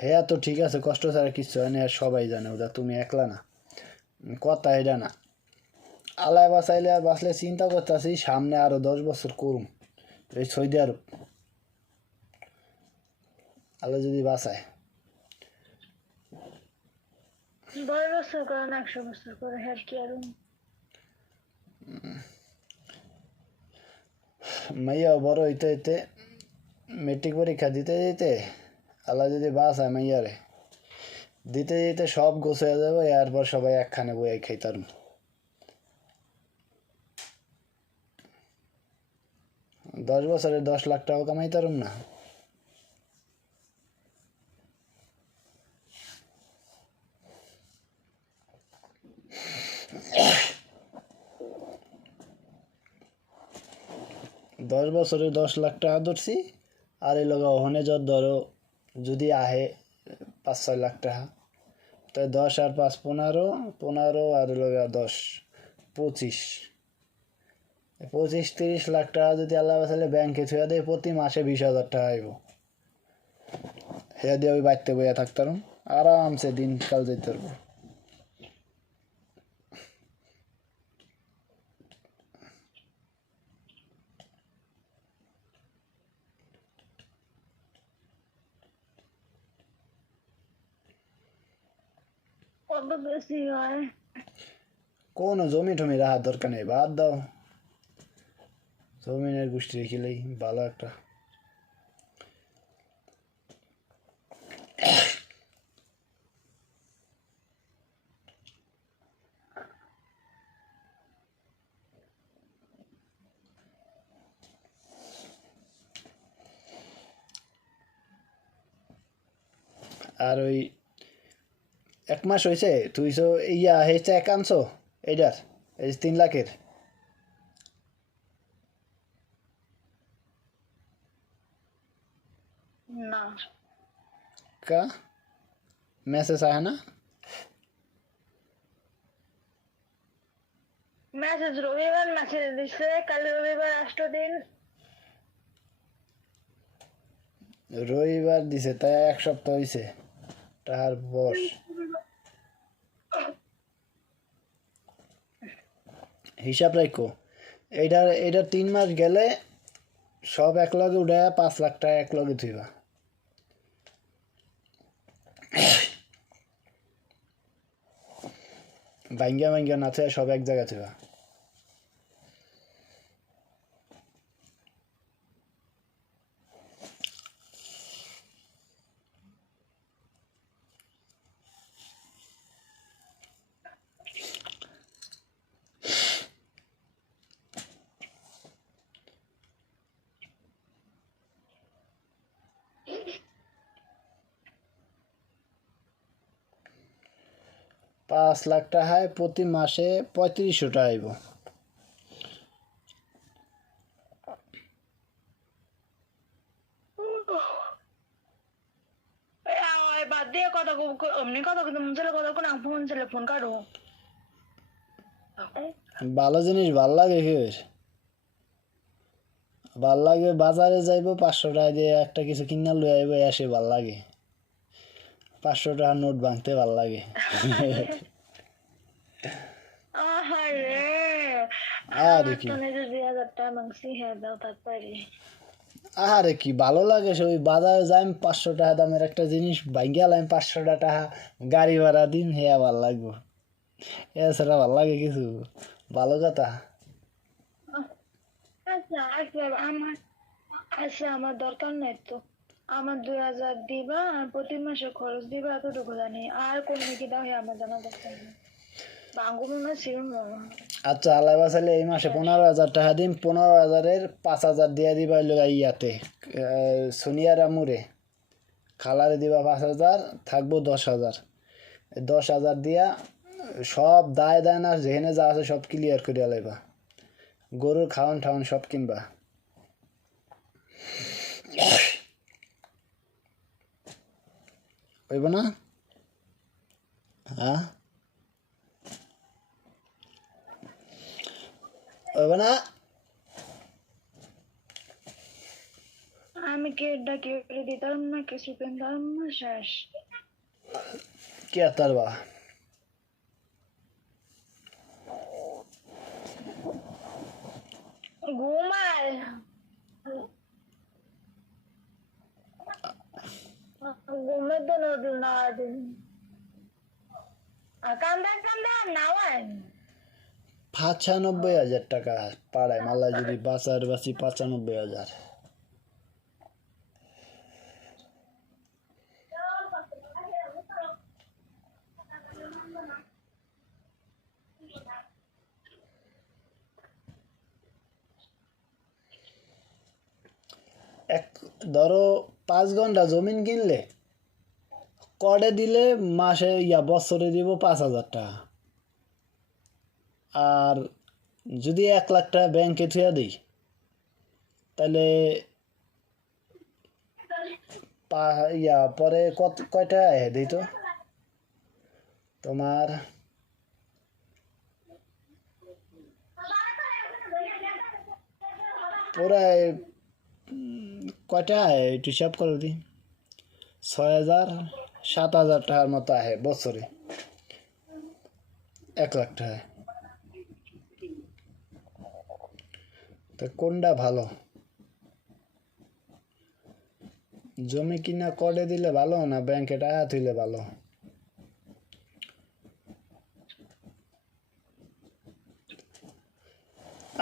হ্যাঁ তো ঠিক আছে, কষ্ট ছাড়া কিছু হয় না, আর সবাই জানে ওটা, তুমি একলা না, কথা এটা না। আল্লাহ বাঁচাইলে আর বাঁচলে চিন্তা করতেছি সামনে আরো 10 বছর করুম এই সৌদি আরব, আল্লাহ যদি বাঁচায়। 10 বছর করেন 100 বছর করে, হ্যাঁ কি আর মাইয়া বড় হইতে হইতে মেট্রিক পরীক্ষা দিতে দিতে আল্লাহ যদি বাঁচায় মাইয়ারে, দিতে দিতে সব গোছ হয়ে যাবে, এরপর সবাই একখানে বই খাইতাম। 10 বছরে 10 লাখ টাকা কামাইতারুম না। দশ বছরে 10 লাখ টাকা ধরছি, আর এই লোক ওখানে যত ধরো যদি আহে 5-6 লাখ টাকা, তাই 10 আর 5 15, 15 আর লোক 10 25, 25-30 লাখ টাকা যদি আল্লাহ বাঁচালে ব্যাংকে থুয়া দেয়, প্রতি মাসে 20,000 টাকা আইব। হ্যাঁ দিয়ে ওই বাড়িতে বইয়া থাকতাম, আরামসে দিনকাল যেতে পারবো। কত বেশি হয়। কোনো জমি টমি রাখার দরকার নেই, বাদ দাও, জমিনের গোষ্ঠী রেখিলেই ভালো একটা। আর ওই 1 মাস হয়েছে তুই তো ইয়া হয়েছে এক আনছো এইটার, এই 3 লাখের না কা মেসেজ আয় না? মেসেজ রবিবার মেসেজ দিচ্ছে, কাল রবিবার 8 দিন। রবিবার দিছে, তাই 1 সপ্তাহ হয়েছে তাহার বস। হিসাব রাখো, এইটার 3 মাস গেলে সব এক লগে উঠে 5 লাখ টাকা এক লগে থইবা। ভাঙ্গিয়া ভাঙ্গিয়া না থইয়া সব এক জায়গা থইবা। 5 লাখ টাকায় প্রতি মাসে 3500 টাকা আইব। বাদ দিয়ে কথা অমনি কথা কিন্তু মন চলে কথা কোন ফোন চলে ফোন কাটো। ভালো জিনিস ভাল লাগে, ভাল লাগে। বাজারে যাইব 500 টাকা দিয়ে একটা কিছু কিনা লই আইব, এসে ভাল লাগে। 500 টাকার নোট ভাঙতে ভাল লাগে। আহারে আরে কি 2000 টাকা মাংসি হ্যাঁ দাও তাড়াতাড়ি। আরে কি ভালো লাগে, সে ওই বাজারে যাই 500 টাকা দামের একটা জিনিস ভাঙ্গিয়া আলাম 500 টাকা গাড়ি ভাড়া দিন, হ্যাঁ ভাল লাগবো। এছাড়া ভাল লাগে কিছু? ভালো কথা। আচ্ছা আচ্ছা আমার দরকার নাই তো, আমার 2000 দিবা আর প্রতি মাসে খরচ দিবা, এতটুকু জানি। আর কোন কি দাও আমার জানা দরকার নেই। বাঙ্গুল না ছিল না। আচ্ছা আল্লাহ বাসালে এই মাসে 15,000 টাকা দিন, 15,000-এর 5,000 দিয়ে দিবা ইয়াতে সোনিয়ার আমুরে, খালারে দিবা 5,000, থাকবো 10,000। 10,000 দিয়া সব দায় দায় না যেখানে যা আছে সব ক্লিয়ার করে লাইবা, গরুর খাওয়ান ঠাওয়ান সব কিনবা। হইব না? হ্যাঁ হইব না? আমি কেটটা কেটে দিতাম না, কিছু কিনতাম না, শেষ। কে তারবা ঘুমায় ঘুমে তো নদী না দিন কান্দা কান্দা নাওয়ায় 95,000 টাকা পাড়ায় মাল্লা যদি বাঁচার বাঁচি 95,000। এক ধরো 5 ঘন্টা জমিন কিনলে কডে দিলে মাসে বছরে দিব 5,000 টাকা। আর যদি 1 লাখ টাকা ব্যাংকে থুয়া দিই তাহলে পরে কয়টা দিই তো তোমার প্রায় কয়টা একটু হিসাব করে দিই, 6,000 7,000 টাকার মতো আহে বছরে 1 লাখ টাকা। তো কোনটা ভালো, জমি কিনা কডে দিলে ভালো না ব্যাংকে টাকা তুলে ভালো?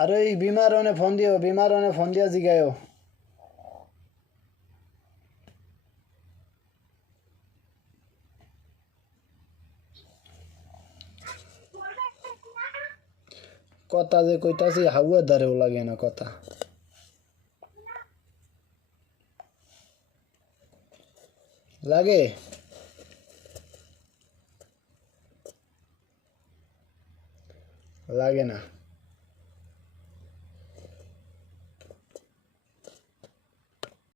আর ওই বিমারনে ফোন দিয়া জিগায়ও। কথা যে কইতাছি হাওয়া ধারেও লাগে না কথা। লাগে লাগে না।